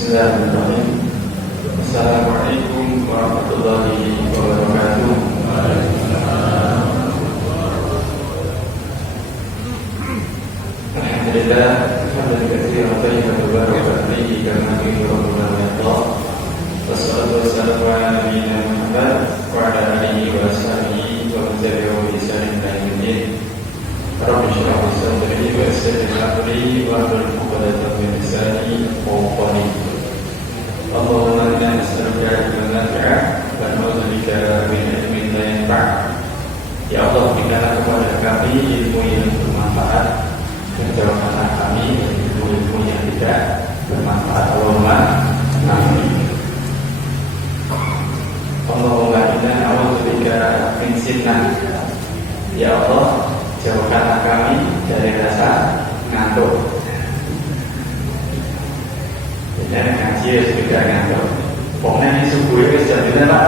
Bismillahirrahmanirrahim. Assalamualaikum warahmatullahi wabarakatuh. Alhamdulillah, hamdan katsiran thayyiban mubarakan fihi kama yuhibbu rabbuna wa yarda. Wassalatu wassalamu ala nabiyyina Muhammad wa ala alihi wa ashabihi wa man tabi'ahum bi ihsanin ila yaumil din. Rabbi shrah li sadri wa yassir li amri wahlul 'uqdatam min lisani yafqahu qawli. Allahumma inna nas'aluka ilman nafi'an wa na'udzu bika min ilmin la yanfa'. Ya Allah, berikanlah kepada kami ilmu yang bermanfaat dan jauhkanlah kami dari ilmu-ilmu yang tidak bermanfaat. Allahumma amin. Allahumma inna na'udzu bika min sinnah. Ya Allah, jauhkanlah kami dari rasa ngantuk. Dan ngaji sudah ngantuk. Pokoknya ini subuh itu jadinya Pak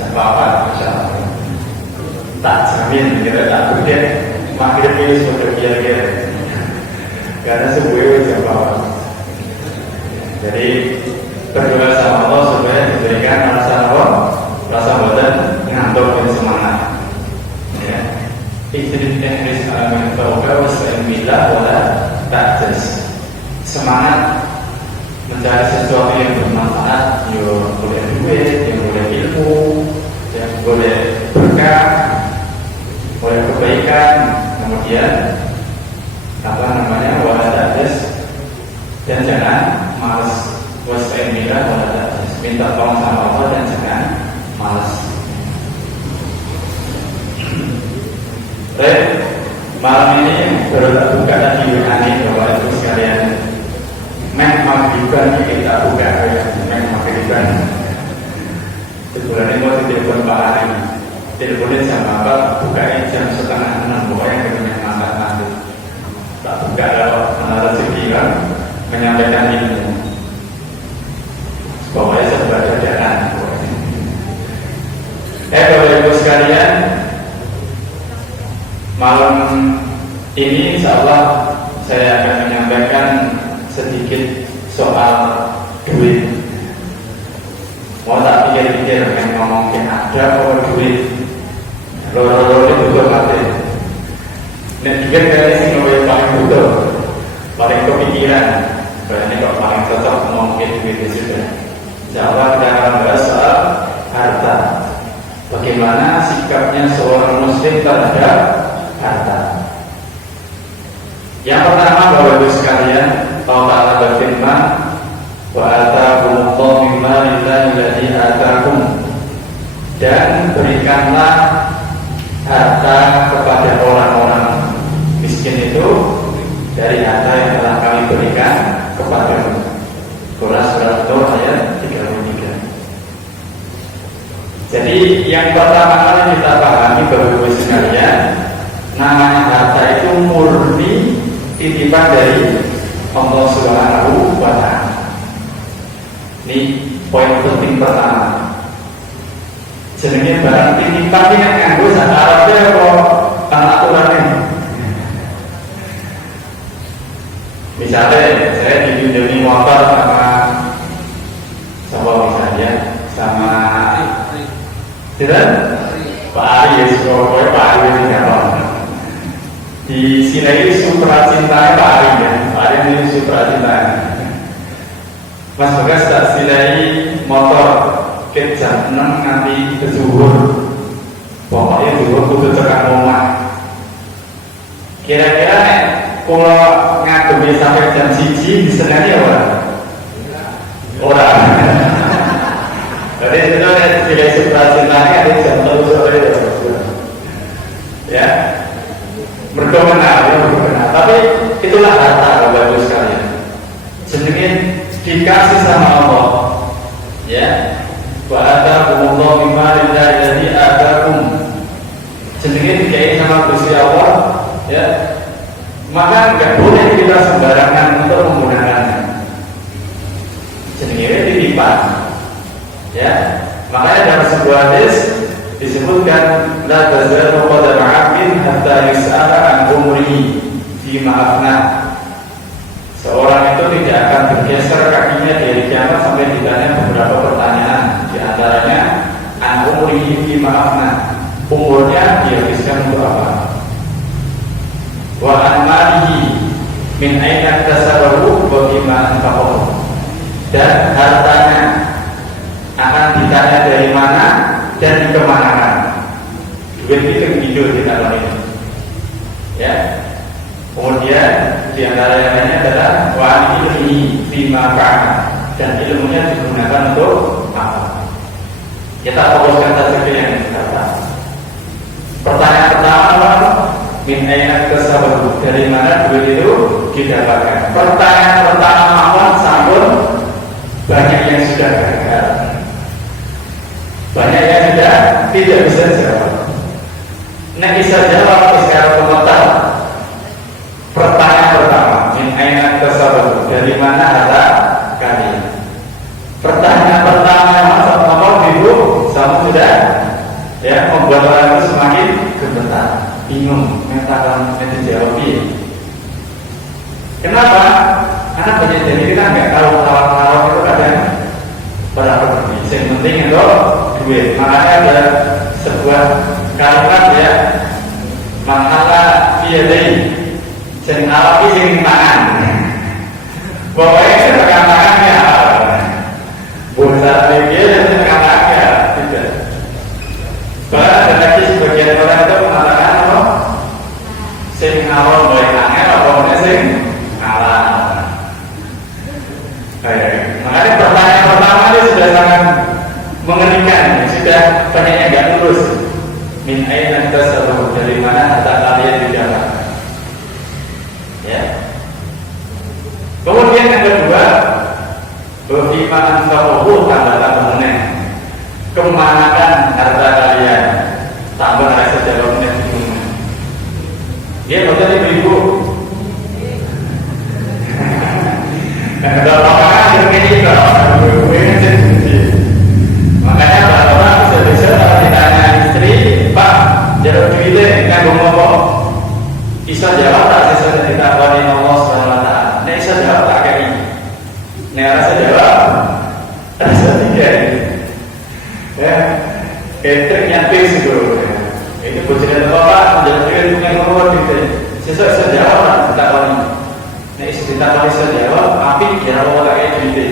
jam 4, Masya Allah. Tak jamin, kita tak bukit. Maghrib ini sudah kira-kira. Karena subuh itu jam 4. Jadi berdoa sama Allah supaya diberikan rasa apa? Rasa badan ngantuk dan semangat. Ya. Ikhtirin ihris alamin tauka wasta'in billah wala ta'jaz. Semangat mencari sesuatu yang bermanfaat, yang boleh duit, yang boleh ilmu, yang boleh berkah, boleh kebaikan, kemudian wala ta'jaz, dan jangan malas. Wasta'in billah wala ta'jaz, minta tolong sama Allah dan jangan malas. Baik, malam ini baru tak buka tadi WA-nya bahwa itu sekalian maghriban kita buka ya, maghriban. Sebulan ini mau telepon Pak Ari, teleponin sama Pak, bukanya jam 5:30, pokoknya dengan mantap. Tak buka kalau rezeki kan, menyampaikan ilmu. Pokoknya sebuah dadaan. Bapak Ibu sekalian, malam ini insyaallah saya akan menyampaikan sedikit soal duit. Mau tak pikir-pikir yang ngomongin ada apa duit. Loro-loro itu betul mati. Nek pikir kali sih yang paling betul, paling kepikiran. Berarti kok paling cocok ngomongin duit itu sudah. Jawab kita akan bahas soal harta. Bagaimana sikapnya seorang muslim terhadap harta. Yang pertama, Bapak Ibu sekalian, Allah Ta'ala berfirman, wa ataakumullahu mimma lillahi ataakum, dan berikanlah harta kepada orang-orang miskin itu dari harta yang telah kami berikan kepadamu. Surah Nur ayat 33. Jadi yang pertama kali kita pahami Bapak Ibu sekalian, namanya harta itu murni titipan dari Allah Subhanahu wa Ta'ala. Ini poin penting pertama. Jenenge barang titipan ini nganggo sak Arabnya apa aturannya. Misalnya saya dipinjami motor sama misalnya sama tidak Pak Ari, pokoknya Pak Ari ini apa? Di sini ini supra cintanya Pak Ari ya. Pak Ari ini supra cintanya. Mas Bagas tak silai motor ke jam 6 nanti ke zuhur. Pokoknya zuhur kudu tekan rumah. Kira-kira kalau ngademi sampai jam 1 disenani apa? Orang. Jadi itu silai supra cintanya ada jam 3 sore ya. Berkemenang, tapi itulah harta Bapak Ibu sekalian. Jenenge dikasih sama Allah, ya. Wa ataakumullahu mimma lillahi ataakum. Jenenge dikai sama Gusti Allah, ya. Maka enggak boleh kita sembarangan untuk menggunakannya. Jenenge titipan, ya. Makanya dalam sebuah hadis disebutkan la tazalu qadama 'abdin hatta yus'ala an umrihi fi ma'afna. Seorang itu tidak akan bergeser kakinya dari anfaqahu. Dan hartanya akan ditanya dari mana dan dikemanakan. Duit itu hidup di tahun ini. Ya. Kemudian di antara yang lainnya adalah wa ilmihi fima kana, dan ilmunya digunakan untuk apa? Kita fokuskan saja ke yang pertama. Pertanyaan pertama adalah min aina kasabtu, dari mana duit itu didapatkan. Pertanyaan pertama mawon sampun banyak yang sudah gagal. Banyak yang sudah tidak bisa jawab. Nek bisa jawab secara total. Pertanyaan pertama, min aina kasabtu, dari mana harta kalian? Pertanyaan pertama yang masuk apa ibu? Sama sudah ya membuat orang itu semakin gemetar, bingung, mengatakan menjawab dia. Kenapa? Karena banyak dari kita nggak tahu tahu itu kadang berapa pergi. Yang penting itu duit. Makanya ada sebuah kalimat ya, mangala biadai. Sing awak iki sing mangan. Pokoknya sing tekan tangan ya. Bukan iki sing tekan tangan ya. Tidak. Bahkan ada lagi sebagian orang itu mengatakan apa? Sing awak boleh angel apa sing ngalah. Makanya pertanyaan pertama ini sudah sangat mengerikan, sudah banyak yang nggak lurus. Min aina tasawwur, dari mana harta kalian didapatkan? Ya. Kemudian yang kedua, bagaimana anfaqahu, tambah meneh. Kemanakan harta kalian? Tambah rasa jawabnya bingung. Dia betul ibu. Kalau orang ini makanya orang bisa kalau ditanya istri, Pak, jawab duitnya kan ngomong bisa jawab tak sesuai ditakoni Allah SWT. Nek bisa jawab tak kayak ini. Nek rasa jawab, rasa tidak. Ya, triknya fix itu. Itu bocilnya apa? Menjawab duit bukan ngomong gitu. Sesuai bisa jawab tak ditakoni. Nek bisa ditakoni bisa jawab, tapi kira Allah tak kayak gitu.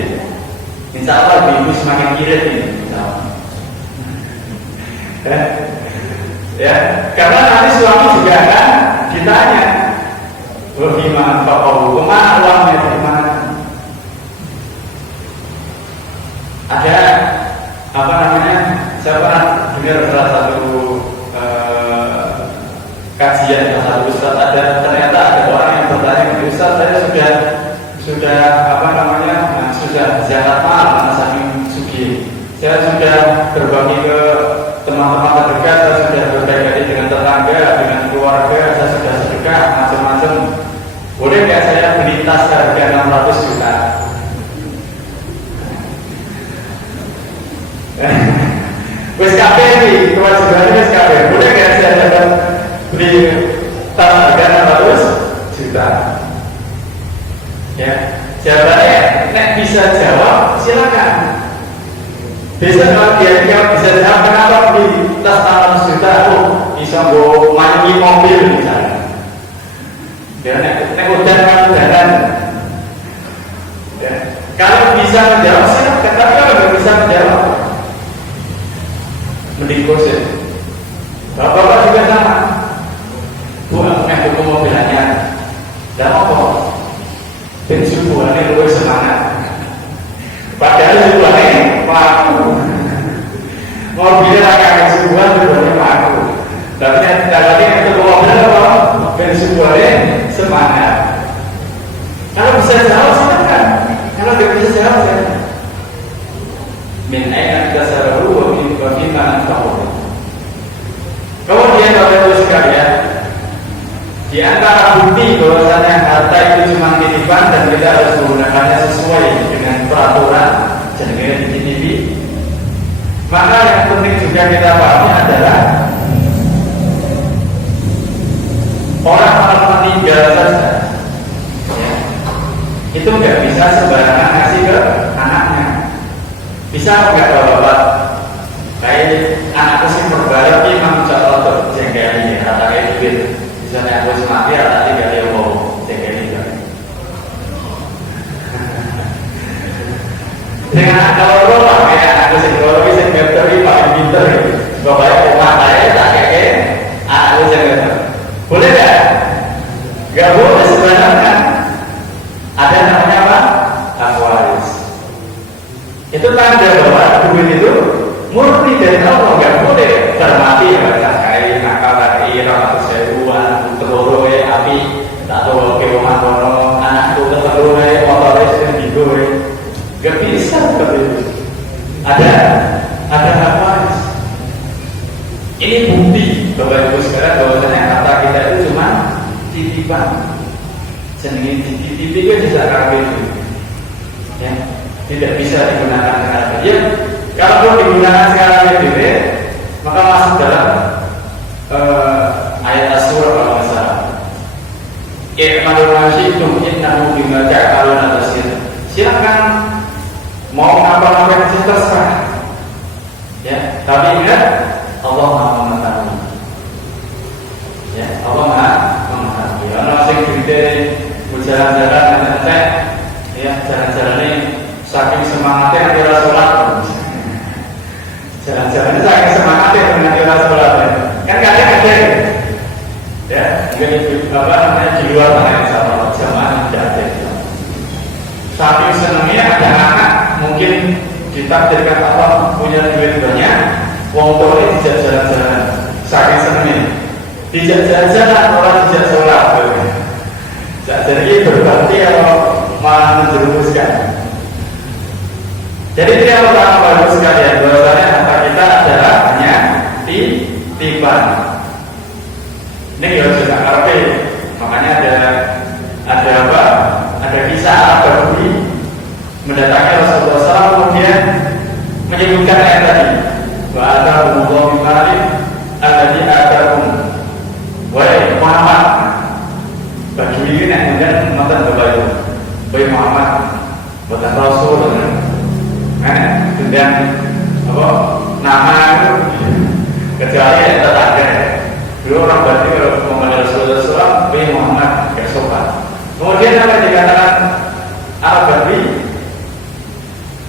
Insya Allah ibu semakin kirit ini. Ya, karena nanti suami juga akan ditanya, bagaimana anfaqahu, kemana uangnya, kemana? Ada apa namanya? Saya pernah dengar salah satu kajian salah satu ustaz, ada ternyata ada orang yang bertanya, Ustaz, saya sudah apa namanya? Sudah zakat mal, karena saking sugih. Saya sudah berbagi ke teman-teman terdekat, saya sudah berbaik dengan tetangga, dengan keluarga, saya sudah sedekah macam-macam. Boleh nggak saya beli tas harga 600 juta? Wes kabeh iki kewajibannya wes kabeh. Boleh nggak saya dapat beli tas harga 600 juta? Ya, jawabannya nek bisa jawab silakan. Bisa kalau dia bisa jawab kenapa beli tas 600 juta? Oh, bisa bawa mandi mobil misalnya. Ya, nek udan. Ya, kalau bisa menjawab silakan. Tapi kalau nggak bisa menjawab, mending gosip. Bapak juga sama. Bu, aku buku mobilnya. Dan apa? Bensin buahnya lebih semangat. Padahal sebuahnya paku. Mobilnya agak sebuah sebuahnya paku. Tapi tadi itu mobilnya apa? Bensin buahnya semangat. Kalau bisa jawab silakan. Kalau tidak bisa jawab silakan. Min aina tasarru wa min bima anfaqu. Kemudian Bapak Ibu sekalian, di antara bukti bahwasanya harta itu cuma titipan dan kita harus menggunakannya sesuai dengan peraturan, jangan dititipi. Maka yang penting juga kita pahami adalah orang meninggal saja, ya, itu nggak bisa sembarangan ngasih ke anaknya. Bisa nggak bapak? Kayak anakku sih berbareng imam contoh jengkel ini rata kayak duit. Misalnya aku mati rata 3 ribu jengkel ini. nah kalau rumah kayak aku psikologi sekretari paling pinter gitu. Bapaknya rumah saya tak kayak aku sekretari. Boleh nggak? Nggak boleh sebenarnya. Ada namanya apa? Hak waris. Itu tanda bahwa duit itu murni dari Allah, nggak boleh termati ya baca kain nakal lagi 200.000-an telur api tak tahu ke rumah kono anakku telur motor sering digoreng. Gak bisa seperti itu. Ada hak waris. Ini bukti Bapak Ibu sekarang bahwasanya kata kita itu cuma titipan. Senengin titip itu bisa kabeh itu. Ya, tidak bisa digunakan secara ya. Kalau digunakan secara lebih, maka masuk dalam ayat As-Surah kalau nggak salah. I'malu ma syi'tum innahu bima ta'maluna basir. Silakan mau apa-apa yang terserah. Ya, tapi ingat Allah Maha mengetahui. Ya, Allah Maha mengetahui. Ana sing gede jalan-jalan nanti ya jalan-jalan ini saking semangatnya nanti ora sholat. Jalan-jalan ini saking semangatnya nanti ora sholat. Kan kadang ada ya, mungkin apa namanya di luar tanah sama jamaah tidak ada. Saking senangnya ada anak mungkin ditakdirkan Allah punya duit banyak, wong tua ini tidak jalan-jalan. Saking senangnya tidak jalan-jalan orang tidak sholat. Jadi berbakti atau malah menjerumuskan. Jadi dia pertama bagus sekalian bahwasanya harta kita adalah hanya titipan. Ini harus kita ngerti. Makanya ada apa? Ada kisah Al-Badri mendatangi Rasulullah SAW kemudian menyebutkan ayat tadi. Wa atahumullahu min mali alladzi ataakum. Wahai Muhammad, bagi ini yang kemudian mantan Bapak Ibu, Bapak Muhammad, bukan Rasul, kemudian apa nama itu kecuali yang tetangga. Dulu orang berarti kalau memanggil Rasulullah SAW, Bapak Muhammad gak sopan. Kemudian apa dikatakan Al-Badri,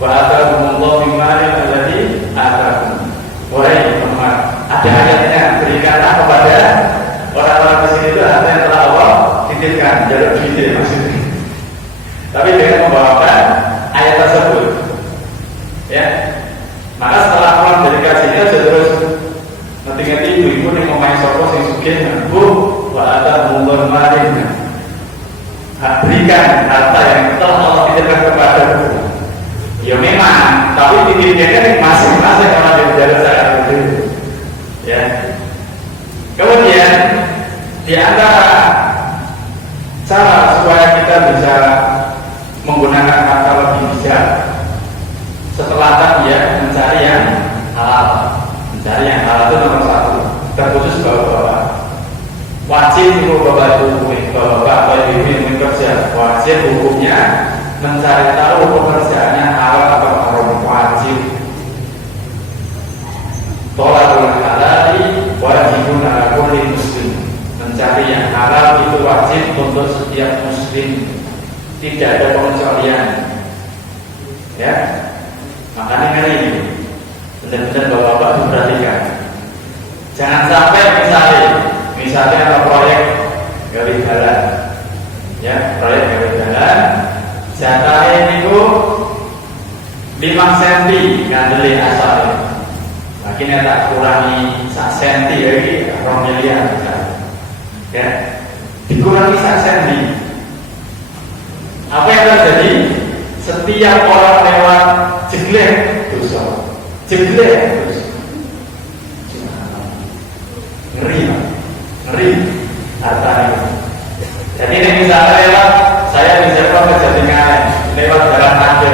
wa atahumullahu min mali alladzi ataakum. Wahai Muhammad, ada ayatnya berikanlah kepada orang-orang di sini itu harta yang telah Allah titipkan, jalur duit maksudnya. Tapi dengan membawakan ayat tersebut, ya. Maka setelah pulang dari kajiannya saya terus ngerti-ngerti ibu-ibu yang memakai sopos yang sugih, bu, wa atahumullahu min mali. Berikan harta yang telah Allah titipkan kepadamu. Ya memang, tapi titipnya kan masing-masing orang yang berjalan secara berbeda. Ya. Kemudian di antara cara supaya kita bisa menggunakan harta lebih bijak setelah tadi ya mencari yang halal. Mencari yang halal itu nomor satu. Terkhusus bapak-bapak. Wajib itu bapak ibu yang bekerja. Wajib hukumnya mencari tahu pekerjaannya halal atau haram, wajib. Tolakul halali wajibun ala kulli muslim. Mencari yang halal itu wajib untuk setiap muslim, tidak ada pengecualian. Ya, makanya ini benar-benar bapak-bapak diperhatikan. Jangan sampai misalnya ada proyek gali jalan, ya proyek gali jalan, jatahnya itu 5 cm ngandeli asalnya. Akhirnya tak kurangi 1 cm lagi, 2 miliar misalnya. Ya, dikurangi 1 cm. Apa yang terjadi? Setiap orang lewat jeglek dosa, jeglek dosa. Ngeri harta itu. Jadi ini misalnya lewat, saya bisa ke Jatingan lewat jalan aja.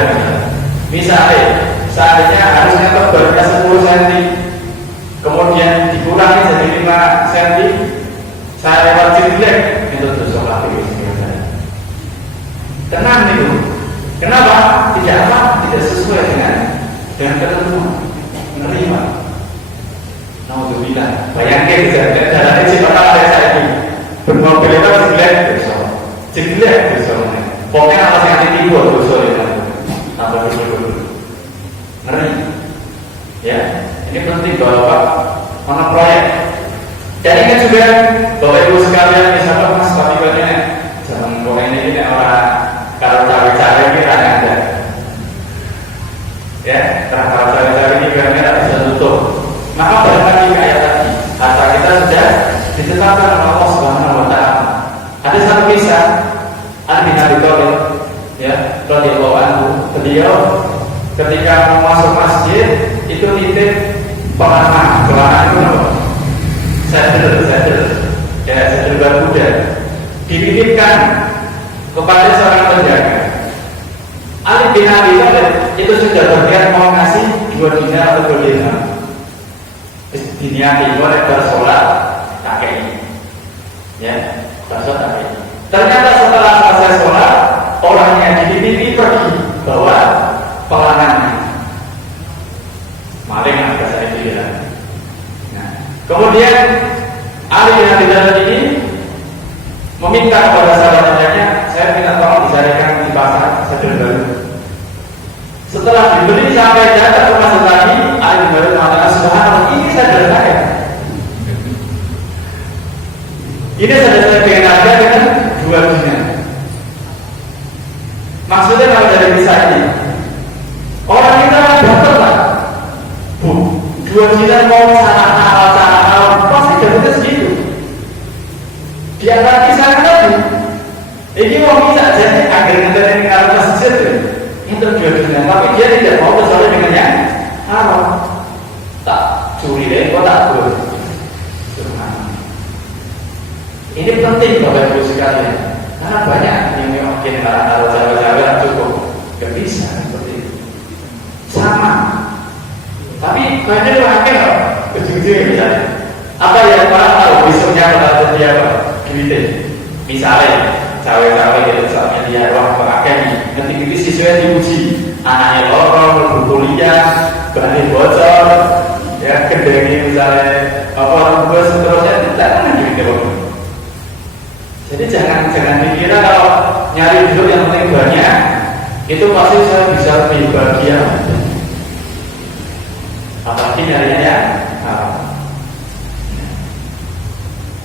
Misalnya seandainya harusnya tebalnya 10 cm, kemudian dikurangi jadi 5 cm, saya lewat jeglek itu dosa lagi. Tenang itu. Kenapa? Tidak sesuai dengan ketentuan. Menerima. Alhamdulillah. Bayangkan jalan ini bakal ada saya ini. Bermobil itu jeglek dosa. Jeglek dosa. Pokoknya atas yang tidur dosa ya. Tambah dulu. kemudian Bapak Ibu sekalian, misalnya Mas Pak Ibunya jangan boleh ini orang kalau cawe-cawe ini ada, ya, kalau cawe-cawe ini karena tidak bisa tutup. Maka balik lagi ke ayat tadi, harta kita sudah ditetapkan oleh Allah Subhanahu Wa Taala. Ada satu kisah, Ali bin Abi Thalib, ya, radhiyallahu anhu, beliau ketika mau masuk masjid itu titip celana itu apa? Sadel, ya, sadel berkuda, dititipkan kepada seorang penjaga. Ali bin Abi Thalib itu sudah berniat mau ngasih 2 dinar atau 2 dirham. Diniati boleh bersolat kakek, ya, bersolat kakek. Ternyata setelah selesai sholat, orangnya dititipi pergi bawa pelangannya. Maling agak saya kira. Nah, kemudian Ali bin Abi Thalib ini meminta kepada sahabat-sahabatnya, saya minta tolong dicarikan di pasar sadel baru. Setelah dibeli sampai datang ke pasar tadi, Ali bin Abi Thalib mengatakan, subhanallah, ini sadel saya. Ini sadel saya pengen harga dengan 2 dinar. Maksudnya kalau dari kisah ini, orang kita dapat lah, 2 dinar mau cara pasti dapatnya segitu. Di antara kisah tadi, ini mau bisa jadi agar ngeterin kalau masjid itu 2 dinar, tapi dia tidak mau kecuali dengan yang haram. Tak curi deh, kok tak boleh. Ini penting Bapak Ibu sekalian, karena banyak yang mungkin kalau jawa-jawa cukup, gak bisa seperti itu. Sama, tapi banyak yang pakai loh, ujung-ujungnya misalnya. Apa yang orang tahu besoknya pada terjadi apa? Duitnya. Misalnya, cawe-cawe gitu, misalnya dia wah pakai nih, nanti siswa diuji, anaknya lorong, kuliah, bahannya bocor, ya kendali misalnya apa gue seterusnya tidak kan duitnya loh. Jadi jangan dikira kalau nyari duit yang penting banyak itu pasti saya bisa lebih bahagia. Apalagi nyarinya ya.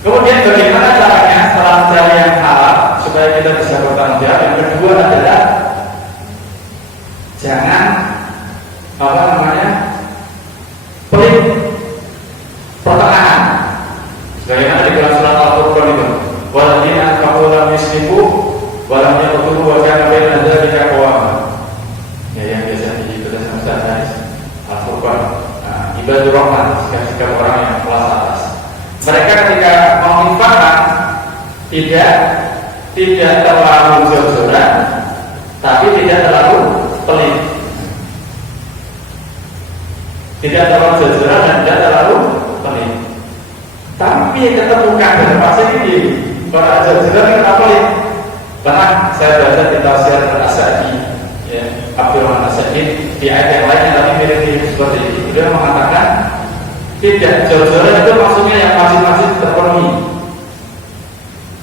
Kemudian bagaimana caranya setelah mencari yang halal supaya kita bisa bertanggung jawab? Yang kedua adalah jangan pelit pertengahan. Sebagaimana di dalam surat Al-Qur'an itu. Waladina kamulam misliku walamnya betul wajah nabi nada di kakwam. Ya yang biasa diikuti sama Ustaz Al-Furqan. Ibadur Rahman, sikap orang yang kelas atas. Mereka ketika menginfakkan tidak terlalu jor-joran, tapi tidak terlalu pelit. Tidak terlalu jor-joran dan tidak terlalu pelit. Tapi ketemukan dan pasti ini. Para ajar-ajar kenapa ya? Bahkan saya baca di tafsir Al-Asadi, ya, Abdurrahman As-Sa'di di ayat yang lainnya tapi mirip-mirip seperti ini. Beliau mengatakan tidak jor-joran itu maksudnya yang masing-masing terpenuhi.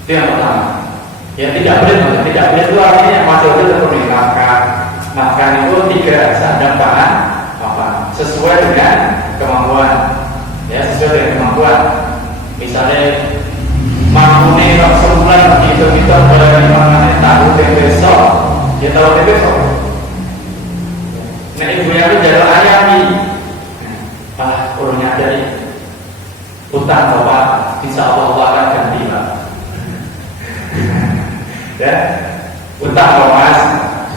Itu yang pertama. Yang tidak boleh itu artinya yang masing-masing terpenuhi. Makan itu 3 sandang pangan apa? Sesuai dengan kemampuan. Ya, sesuai dengan kemampuan. Misalnya mampunya kalau sebulan kita boleh mengenai tahu besok, dia tahu besok. Nah ibunya itu jalan ayam nih, urunnya ada nih, utang bapak, insya Allah akan ganti pak. Ya, utang bapak mas,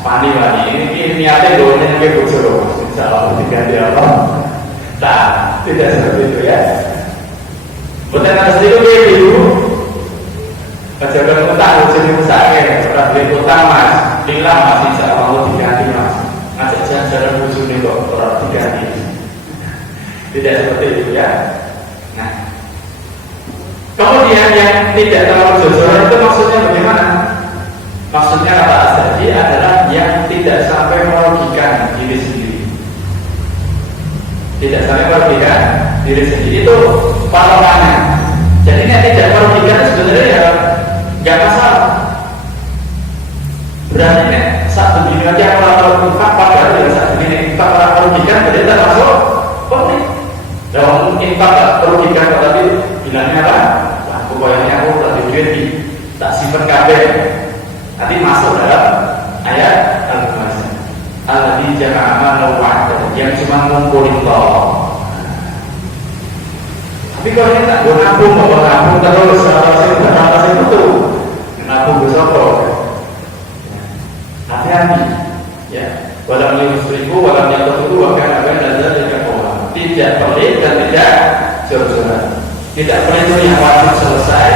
pandi lagi. Ini niatnya doanya ke bocor, insya Allah diganti apa? Tak, tidak seperti itu ya. Utang harus itu gitu. Pejabat utang, jadi usaha orang beli utang mas, bilang mas insya Allah diganti mas. Ngajak jalan musuh nih kok orang diganti. Tidak seperti itu ya. Nah, kemudian yang tidak terlalu jor-joran itu maksudnya bagaimana? Maksudnya kata As-Sa'di adalah yang tidak sampai merugikan diri sendiri. Tidak sampai merugikan diri sendiri itu patokannya. Jadi yang tidak merugikan sebenarnya ya nggak masalah. Berarti saat begini aja kalau infak padahal yang saat begini infak orang merugikan berarti termasuk pelit. Dan infak merugikan tapi bilangnya apa? kabeh. Nanti masuk dalam ayat Al-Ma'idah. Alladzi jama'a amalan wa'ada, yang cuma ngumpulin toh. Tapi kalau ini tak boleh nabung terus, apa sih itu? Nabung bersama. Hati-hati, ya. Walau yusriku, walau yaqtutu, wa kana baina dzalika qawlan. Tidak pelit dan tidak jor-joran. Tidak pelit itu yang wajib selesai,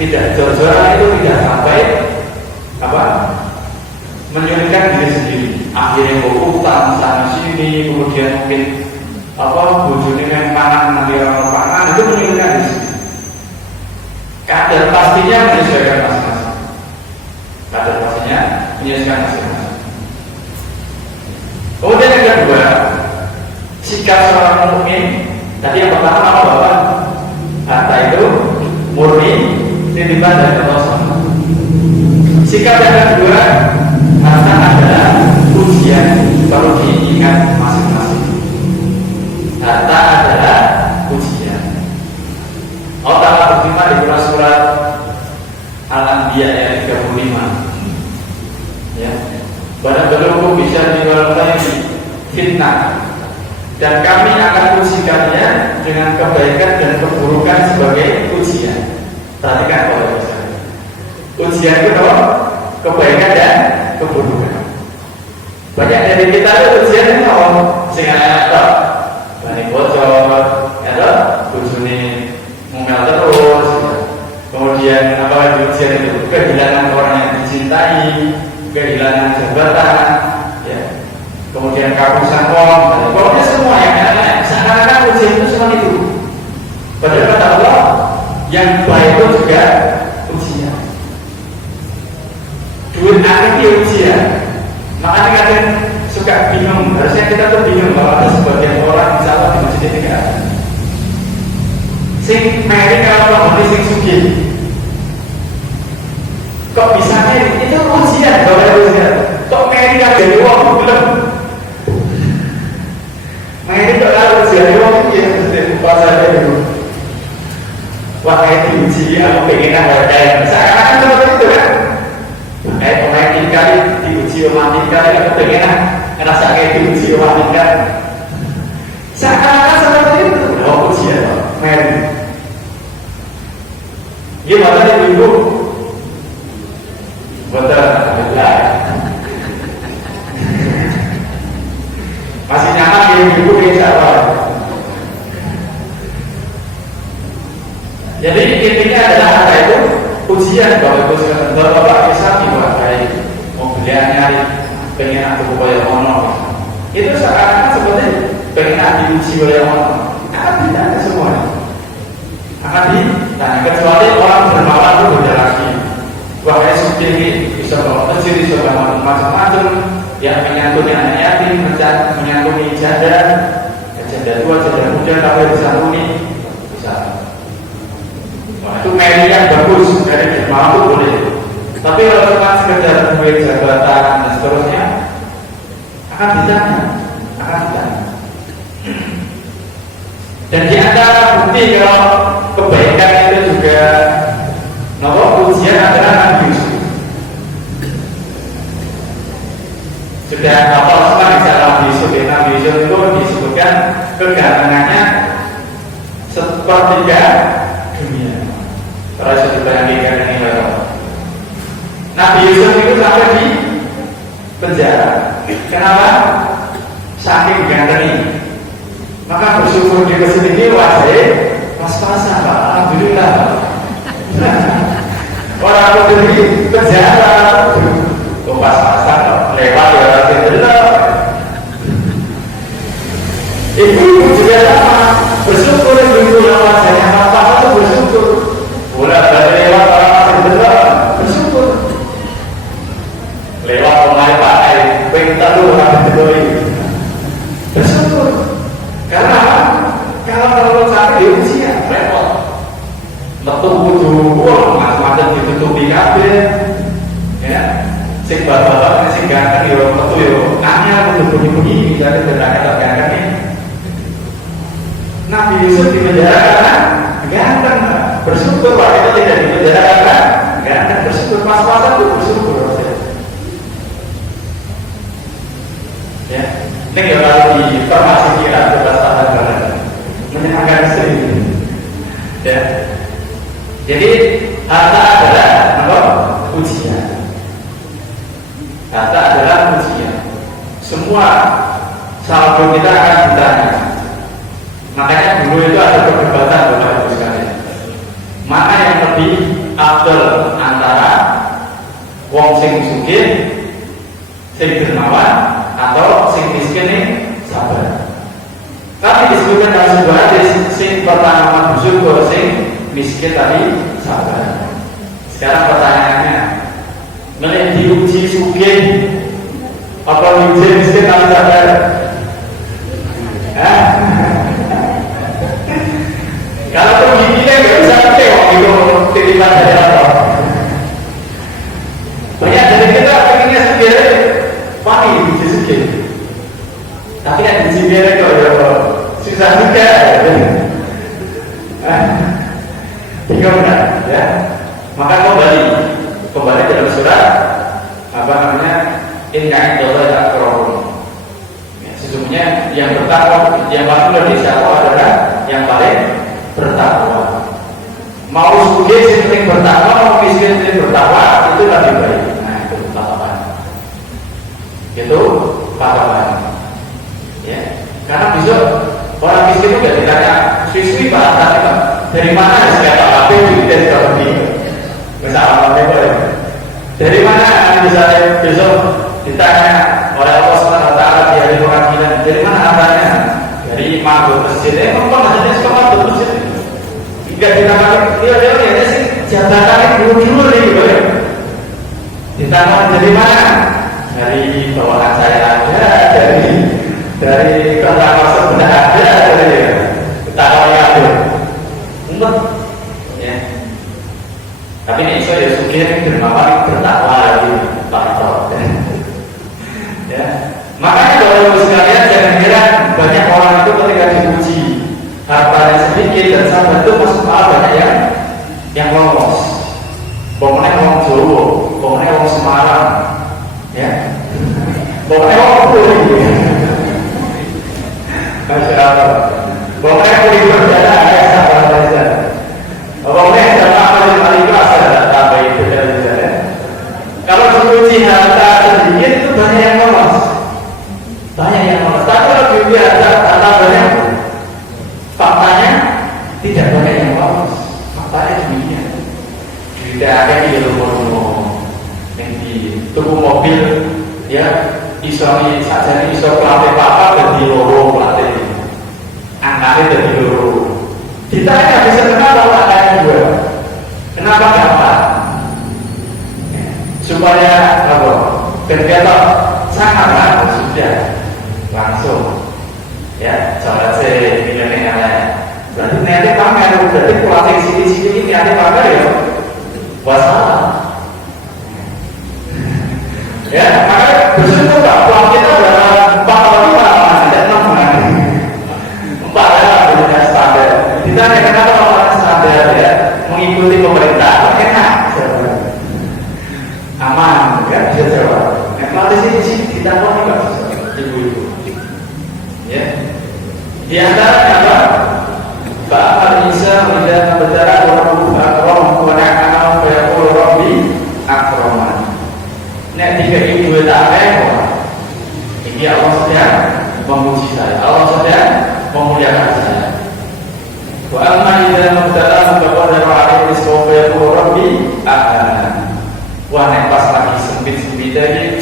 tidak jor-joran itu tidak sampai apa? Menyulitkan diri sendiri. Akhirnya berutang sana sini, kemudian mungkin apa bojone yang pangan nanti orang pangan itu menyulitkan diri sendiri. Kadar pastinya menyesuaikan masing-masing. Kadar pastinya menyesuaikan masing-masing. Kemudian yang kedua, sikap seorang mukmin. Tadi yang pertama bahwa harta itu murni titipan dari Allah SWT. Sikap yang kedua, harta adalah ujian, perlu diingat masing-masing. Harta adalah ujian. Allah Ta'ala berfirman di surat Al-Anbiya ayat 35. Ya. Barang-barang bisa diwarai fitnah, dan kami akan uji kalian dengan kebaikan dan keburukan sebagai ujian. Perhatikan kalau ujian itu apa? Kebaikan dan keburukan. Banyak dari kita itu ujian itu apa? Sehingga ada bani bocor, ada bujuni ngomel terus. Kemudian apa ujian itu? Kehilangan orang yang dicintai, kehilangan jabatan, ya. Kemudian kapusan wong, pokoknya semua yang lain-lain. Seakan-akan ujian itu semua itu. Padahal kata Allah, yang baik itu juga ujian. Duit akhir itu ujian. Makanya kadang suka bingung. Harusnya kita tuh bingung bahwa ada sebagian orang insya Allah di masjid ini kan. Sing meri kalau mau sing sugih. Kok bisa meri? Itu ujian, kalau ujian. Kok meri kan jadi uang belum? Meri kok kalau ujian uang ya mesti pasarnya dulu. Wah kayak diuji, aku pengen ada yang seakan-akan seperti itu kan? Kayak pemain tiga diuji romantika, aku pengen ngerasa kayak diuji romantika. Seakan-akan seperti itu. Oh ujian, meri. Gimana ibu-ibu? Betul, alhamdulillah. Masih nyaman ya ibu insya Allah. Jadi intinya adalah harta itu ujian. Kalau bapak bisa diwakai mobilnya pengen aku bayar ono, itu seakan-akan seperti pengen diuji oleh ono. Akan ditanya semuanya. Akan ditanya kecuali orang bermalam itu beda lagi. Wahai supir ini bisa bawa kecil, bisa bawa macam-macam, yang menyantuni anak yatim, menyantuni janda tua, janda muda, tapi bisa muni, bisa. Wah, itu meri yang bagus, dari malam itu boleh. Tapi kalau cuma sekedar duit jabatan dan seterusnya, akan ditanya. Dan di antara bukti kalau kebaikan itu juga ujian adalah Nabi Yusuf. Sudah apa semua di dalam Nabi Yusuf itu disebutkan kegantengannya sepertiga dunia. Kalau sudah dibayangkan ini Nabi Yusuf itu sampai di penjara. Kenapa? Saking gantengnya. Maka bersyukur di kesini wajib pas-pasan Pak. Alhamdulillah. Orang aku di penjara, pas-pasan lewat ya alhamdulillah. Ibu juga sama, bersyukur ibu yang wajahnya apa itu bersyukur. Boleh dari lewat orang alhamdulillah, bersyukur. Lewat pemain pakai, pintar lu alhamdulillah, bersyukur. Karena kalau cari di usia repot. Metu kudu macam-macam ditutupi kabeh. Ya. Sing bapak-bapak sing ganteng yo metu yo anyar kudu bunyi-bunyi jadi tidak ganteng ini. Nabi Yusuf di penjara karena ganteng. Bersyukur waktu itu tidak di penjara karena kan bersyukur pas puasa itu bersyukur ya. Ini kalau di informasi kita berdasarkan banget menyenangkan istri ya. Jadi harta adalah apa? Ujian. Harta adalah ujian. Semua saldo kita akan ditanya. Makanya dulu itu ada perdebatan Bapak Ibu sekalian. Mana yang lebih afdal antara wong sing sugih, sing dermawan, atau sing miskin yang sabar. Tapi disebutkan dalam sebuah hadis, sing pertama bersyukur, sing miskin tadi sabar. Sekarang pertanyaannya, mending diuji sugih apa diuji miskin tapi sabar? Kalau begini nggak bisa tengok itu titipan dari Allah. Banyak dari kita pengennya sugih, pasti diuji sugih. Tapi yang diuji kok ya susah juga. Gimana ya? Maka kembali dalam surat apa namanya? Inna indallahi aqrabun. Sesungguhnya yang bertakwa, yang paling lebih siapa adalah yang paling bertakwa. Mau sugih sing bertakwa, mau miskin sing bertakwa, itu lebih baik. Nah, itu patokan. Itu patokan. Ya, karena besok orang miskin itu gak ditanya, siswi Pak, dari mana segala HP duitnya sudah pergi. Misalnya boleh. Dari mana misalnya besok ditanya oleh Allah SWT di hari pengadilan, dari mana hartanya? Dari mabuk masjid. Memang maksudnya suka mabuk masjid. Jika ditanya, dia sih jabatannya dulu gitu ya. Ditanya dari mana? Dari bawaan saya ada, dari keluarga sebelah ada, dari tetangga ada. Umat, ya. Tapi ini iso ya sugih dermawan bertakwa lagi Pak. Ya. Makanya kalau sekalian jangan heran banyak orang itu ketika diuji hartanya sedikit dan sabar itu masuk malah banyak yang lolos. Pokoknya orang Jawa, pokoknya orang Semarang, ya. Pokoknya orang Puri. Masya Allah. Pokoknya Puri berjaya ada sabar saja. Pokoknya sama apa yang paling kelas ada tambah itu ya. Kalau diuji harta sedikit itu banyak yang lolos. Banyak yang lolos. Tapi kalau diuji harta banyak, faktanya tidak banyak yang lolos. Faktanya demikian. Tidak ada di rumah-rumah yang di tuku mobil ya iso saja iso pelatih papa dan di loro pelatih angkanya dan di loro. Ditanya bisa kenapa angkanya dua? Kenapa gampang? Supaya apa? Ketika sangat langsung sudah langsung ya coba saya pilihnya yang lain. Berarti nanti pamer, berarti pelatih sini ini nanti pamer ya wassalam. Ya makanya bersyukur Pak, pelatih kita berapa 4 atau 5 tidak 6 4 ya punya standar. Ditanya kenapa orang standar ya mengikuti pemerintah enak aman kan bisa jawab. Nah pelatih sini kita mau juga ibu-ibu ya di antaranya apa? Ba'al Isa tidak berbicara orang akram wa na'am wa yaqulu rabbi akraman. Nek tiga ibu tak apa ini Allah sedang memuji saya, Allah sedang memuliakan saya. Wa amma idza mubtala faqad ra'a rizqahu wa yaqulu rabbi ahana. Wah nek pas lagi sempit-sempit tadi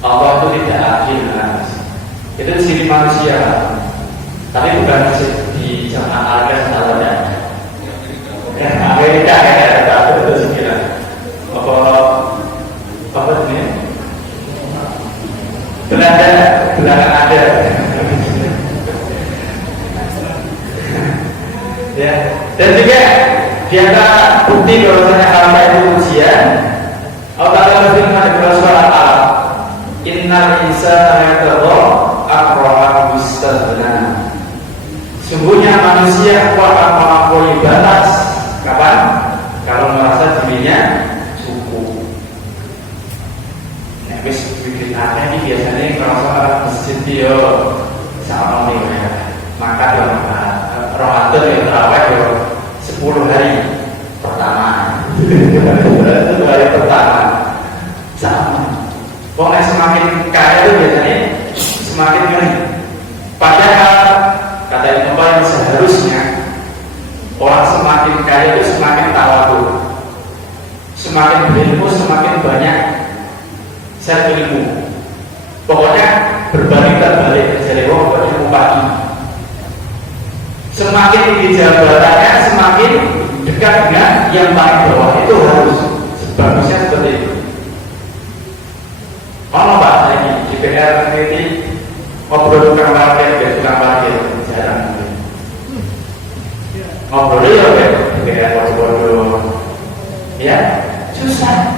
Allah itu tidak adil mas. Itu ciri manusia. Tapi bukan di zaman Arab salahnya. Ya Amerika ya ada itu sekitar. Apa ini? Belanda ada. Ya. Dan juga di antara bukti bahwasanya harta itu ujian. Allah Taala berfirman dalam surat Al-Alaq, "Innal insana yatagha akra'a istaghna." Sungguhnya manusia akan melampaui batas kapan? Kalau merasa dirinya sini yo sama nih ya. Maka yo Ramadan yo terawih yo 10 hari pertama. Itu hari pertama. Sama. Pokoknya semakin kaya itu biasanya semakin ngeri. Padahal kata Ibnu Qayyim seharusnya orang semakin kaya itu semakin tawadhu, semakin berilmu, semakin banyak share ilmu. Pokoknya berbalik terbalik dari wong ilmu pagi. Semakin tinggi jabatannya, semakin dekat dengan yang paling bawah. Itu harus sebagusnya seperti itu. Kalau Pak lagi di PR kritik ngobrol tukang parkir, tukang parkir jarang. Ngobrol ya PR bodoh-bodoh, ya susah.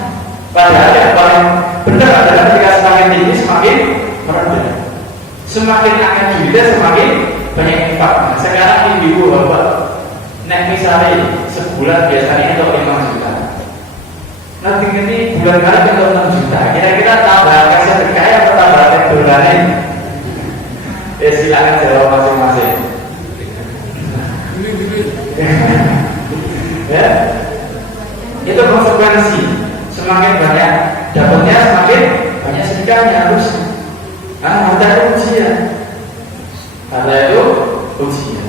Padahal yang paling benar adalah ketika semakin tinggi semakin merendah, semakin akan juga semakin banyak infak. Sekarang ibu bapak, nek misalnya sebulan biasanya untuk 5 juta. Nanti ini bulan Maret untuk 6 juta. Kira-kira tambah kasih berkaya atau tambah dolarnya? Ya silakan jawab masing-masing. Ya, itu konsekuensi. Semakin banyak dapatnya, semakin banyak sedekahnya harus. Harta itu ujian. Harta itu ujian.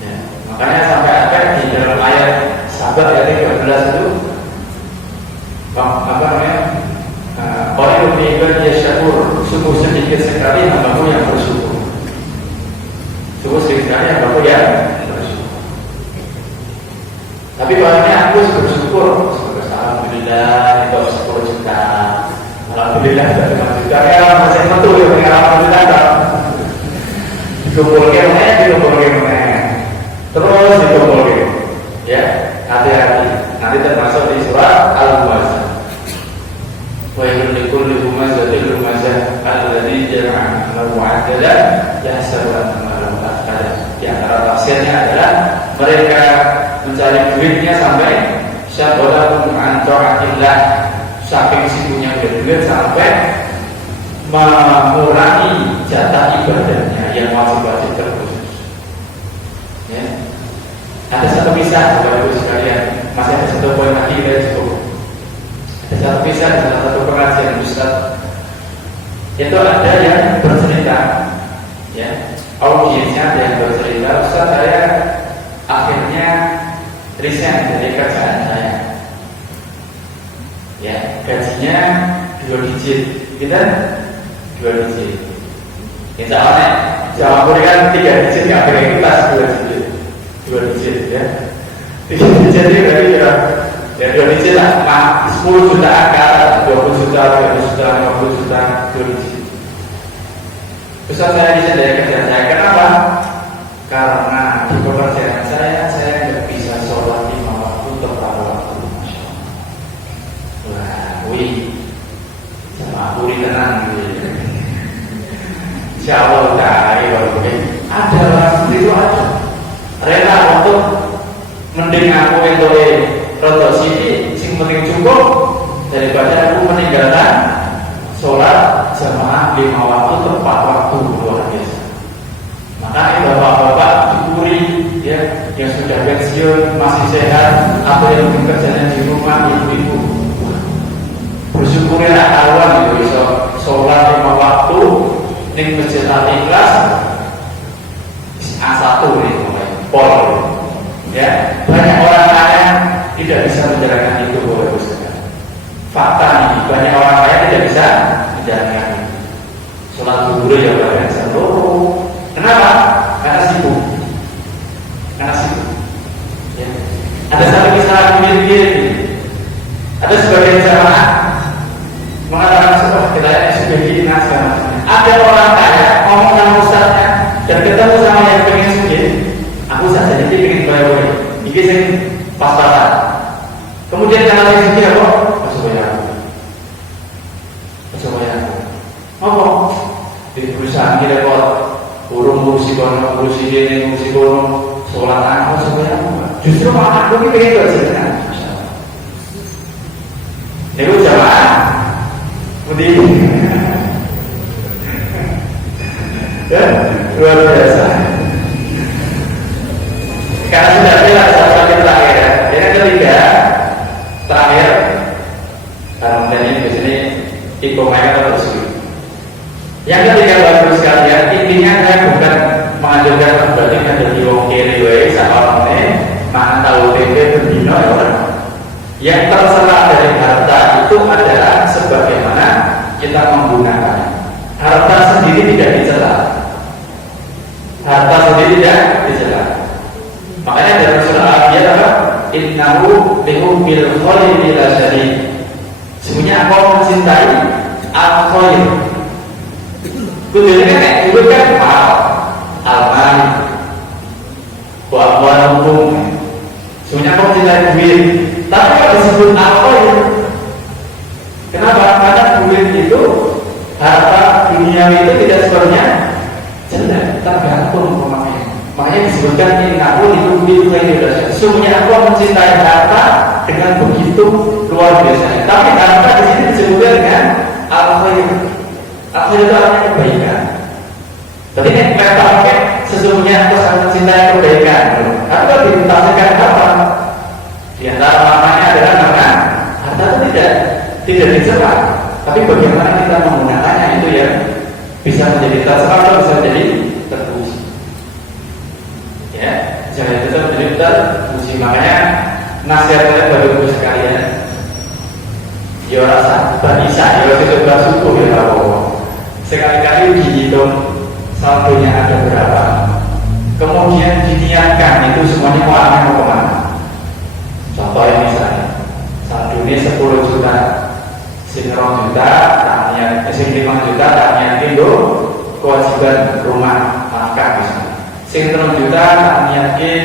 Ya. Makanya sampai apa di dalam ayat Sabat ayat 13 itu apa namanya? Orang yang dia syakur, sungguh sedikit sekali hambamu yang bersyukur. Sungguh sedikit sekali hambamu yang bersyukur. Tapi banyak aku bersyukur. Alhamdulillah itu 10 juta. Alhamdulillah sudah 5 juta. Ya masih metu ya alhamdulillah tak. Dikumpulkan terus dikumpulkan. Ya hati-hati. Nanti termasuk di surat Al-Mu'azzah. Wa yulikul lumazatil lumazah alladzi jama'a al-mu'addala yahsabu annahu akhada. Di antara tafsirnya adalah mereka mencari duitnya sampai syabalakum an ta'atillah, saking sibuknya berduit sampai mengurangi jatah ibadahnya yang wajib-wajib terkhusus. Ya. Ada satu kisah Bapak Ibu sekalian, masih ada satu poin lagi kita cukup. Ada satu kisah di salah satu pengajian Ustaz. Itu ada yang bercerita, ya, audiensnya ada yang bercerita, Ustaz saya akhirnya resign dari kerjaan saya. Ya, gajinya 2 digit, kita 2 digit. Insya Allah, Jawa Timur kan 3 digit, nggak boleh kita 2 digit, ya. 3 digit itu berarti ya 2 digit lah, 10 juta akar, 20 juta, 30 juta, 50 juta, 2 digit. Terus saya resign dari kerjaan saya, kenapa? Karena di pekerjaan saya nggak bisa sholat 5 waktu tepat waktu. Masya Allah. Wah, wih, sama aku tenang gitu. Insya Allah ada orang seperti itu ada. Rela untuk mending aku itu rodo sini, sing penting cukup daripada aku meninggalkan sholat jamaah 5 waktu tepat waktu, luar biasa. Makanya bapak-bapak dikuri, ya, yang sudah pensiun masih sehat atau yang bekerjanya di rumah, ibu-ibu, bersyukurlah kawan gitu, bisa sholat 5 waktu di masjid Al-Ikhlas A1 nih, pol, ya. Banyak orang kaya tidak bisa menjalankan itu, Bapak Ibu. Fakta nih, banyak orang kaya tidak bisa menjalankan itu. Sholat zuhur ya banyak seluruh. Kenapa? Karena sibuk. Ya. Ada satu kisah begini. Ada sebagian jamaah mengatakan sebuah kita sudah dinas segala macam. Ada orang kaya ngomong sama ustaznya dan ketemu sama yang pengen sugih. Aku saja jadi pengen bayar. Ini sing pas-pasan. Kemudian kalau yang sugih apa? Masuk bayar. Apa? Di perusahaan kita kok burung ngurusi kono, ngurusi ini, ngurusi kono, sholat aku sebenarnya justru malah aku ini pengen kerjaan. Itu jamaah, kemudian Ya, luar biasa. Karena sudah bilang satu lagi terakhir. Yang ketiga, terakhir, dan ini di sini tipe mereka terus. Yang ketiga bagus sekalian, intinya saya bukan mengajarkan berarti menjadi wong kiri wae sama ini, mana tahu tempe berbino ya orang. Yang terserah dari harta itu adalah sebagaimana kita menggunakan. Harta sendiri tidak dicela. Harta sendiri tidak dicela. Makanya dalam surah Al-Anbiya apa? Innahu lihubbil khairi la syadid. Semuanya aku mencintai al-khair. Kudunya kan itu kan al-mal, buat hukum. Semuanya aku mencintai duit. Tapi kalau disebut al-khair, kenapa? Karena duit itu harta dunia itu tidak sebenarnya jelek, tergantung pemakaian. Makanya disebutkan innahu lihubbil khairi la syadid. Semuanya aku mencintai harta dengan begitu luar biasa. Tapi harta di sini disebutkan dengan al-khair. Al-khair itu artinya kebaikan. Jadi ini pakai sesungguhnya aku sangat mencintai kebaikan. Tapi kalau ditafsirkan apa? Di antara maknanya adalah karena harta itu tidak dicela. Tapi bagaimana kita menggunakannya itu ya bisa menjadi terserah atau bisa menjadi terpuji. Ya, jangan itu menjadi terpuji. Makanya nasihat saya bagi ibu sekalian, ya rasa bisa, ya coba suku ya tahu. Sekali-kali dihitung saldonya ada berapa, kemudian diniatkan itu semuanya mau kemana. Contohnya misalnya saldonya 10 juta, 9 juta, tak niat, 5 juta, tak niatin do kewajiban rumah makan misalnya. 9 juta, tak niatin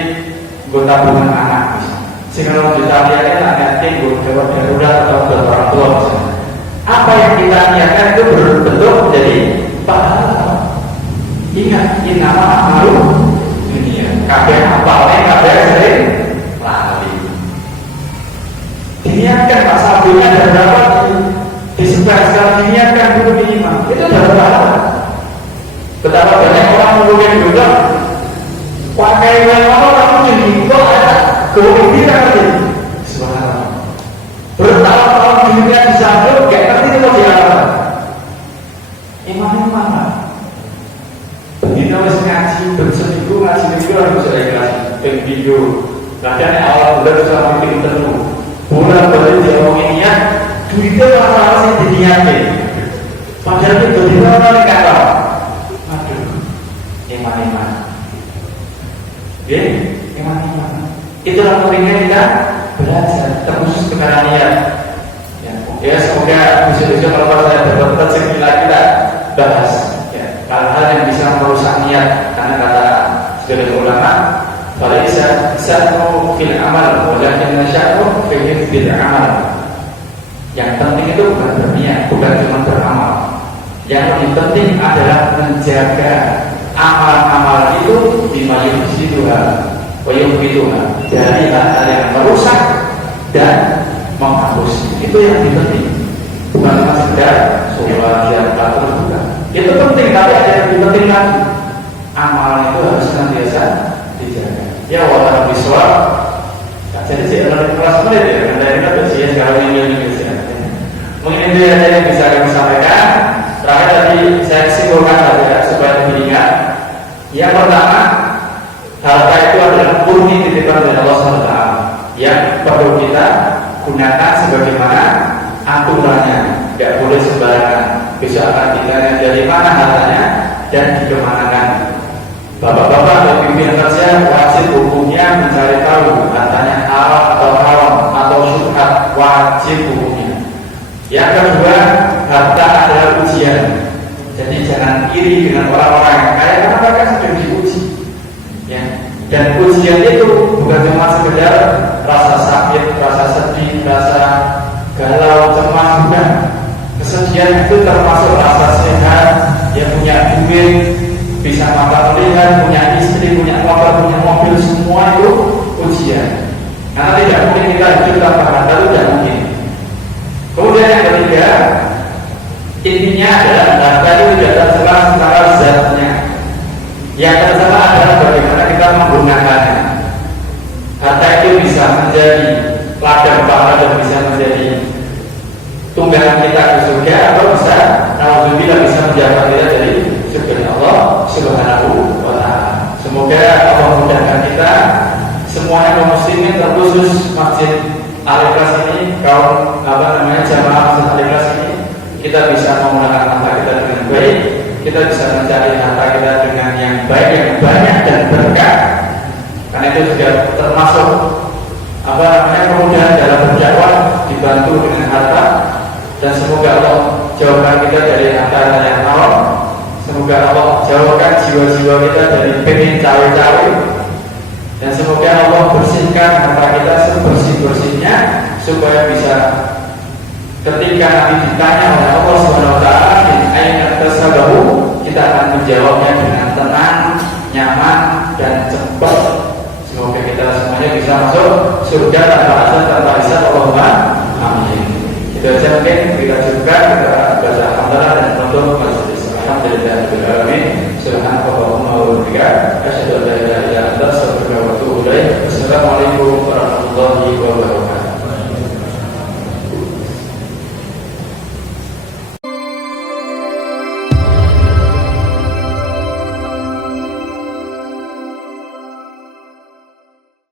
gue tabungan anak misalnya. 9 juta niatnya tak niatin gue jawab darurat atau buat orang tua misalnya. Apa yang kita niatkan itu berbentuk menjadi pahala. Ingat, ini nama amalu dunia. Kabeh apalnya kabeh sering lali. Diniatkan Pak Sabtunya ada berapa di sebelah sekali diniatkan dulu minimal. Itu sudah pahala. Betapa banyak orang menggunakan juga pakai uang kamu jadi kok ada kemudian kita lagi. Subhanallah. Bertahun-tahun dunia disambut, gak ngerti itu mau diapa. Imannya mana? Begitu harus ngaji, berseminggu ngaji minggu harus saya ikhlas. Video, kadang awal bulan bisa makin tentu. Bulan boleh dia ngomongin niat, duitnya masalah sih diniatnya. Padahal itu di mana kata? Aduh, iman. Ya, iman. Itulah pentingnya kita belajar terus kepada niat. Ya semoga bisa kalau saya dapat rezeki lagi kita bahas ya, hal-hal yang bisa merusak niat. Karena kata sebagian ulama, "Falaisa sa'nu fil amal, walakin nasya'u fil amal." Yang penting itu bukan berniat, bukan cuma beramal. Yang lebih penting adalah menjaga amal-amal itu bimayusituha wa yufituha, dari hal-hal yang merusak dan menghapus. Itu yang lebih penting, bukan cuma sekedar sholat yang terus, bukan. Itu penting, tapi ada yang lebih penting lagi. Amalan itu harus senantiasa dijaga. Ya walaupun visual, jadi sih kalau kelas menit ya, karena ini ada sih sekarang ini Indonesia. Mungkin itu yang bisa kami sampaikan. Terakhir tadi saya simpulkan saja supaya lebih ingat. Yang pertama, harta itu adalah murni titipan dari Allah SWT yang perlu kita gunakan sebagaimana aturannya, tidak boleh sembarangan. Bisa akan ditanya dari mana hartanya dan dikemanakan. Bapak-bapak dan pimpinan kerja wajib hukumnya mencari tahu hartanya halal atau haram atau syubhat, wajib hukumnya. Yang kedua, harta adalah ujian. Jadi jangan iri dengan orang-orang yang kaya karena mereka sudah diuji. Ya. Dan ujian itu bukan cuma sekedar rasa sakit, rasa sedih, rasa galau, cemas, bukan. Kesedihan itu termasuk rasa sehat, yang punya duit, bisa mata melihat, punya istri, punya motor, punya mobil, semua itu ujian. Karena tidak mungkin kita hidup tanpa harta, itu tidak mungkin. Kemudian yang ketiga, intinya adalah harta itu tidak terserah secara zatnya. Yang tersalah adalah bagaimana kita menggunakannya. Harta itu bisa menjadi ladang pahala dan bisa menjadi tunggangan kita ke surga, atau bisa alhamdulillah bisa menjaga kita dari surga Allah Subhanahu wa Ta'ala. Semoga Allah mudahkan kita semuanya kaum muslimin, terkhusus Masjid Al-Ikhlas ini, kaum jamaah Masjid Al-Ikhlas ini, kita bisa menggunakan harta kita dengan baik, kita bisa mencari harta kita dengan yang baik, yang banyak dan berkah. Karena itu juga termasuk kemudahan dalam berdakwah, dibantu dengan harta. Dan semoga Allah jauhkan kita dari harta yang haram. Semoga Allah jauhkan jiwa-jiwa kita dari pengen cawe-cawe. Dan semoga Allah bersihkan harta kita sebersih-bersihnya, supaya bisa ketika nanti ditanya oleh Allah Subhanahu wa Ta'ala, ayat tersabahu, kita akan menjawabnya dengan tenang, nyaman, dan cepat. Semoga kita semuanya bisa masuk surga tanpa azab, tanpa hisab. Allahumma amin. Itu saja mungkin kita cukupkan, kita baca alhamdulillah dan menutup majelis. Alhamdulillahirabbil alamin. Subhanallah wa bihamdihi, asyhadu an la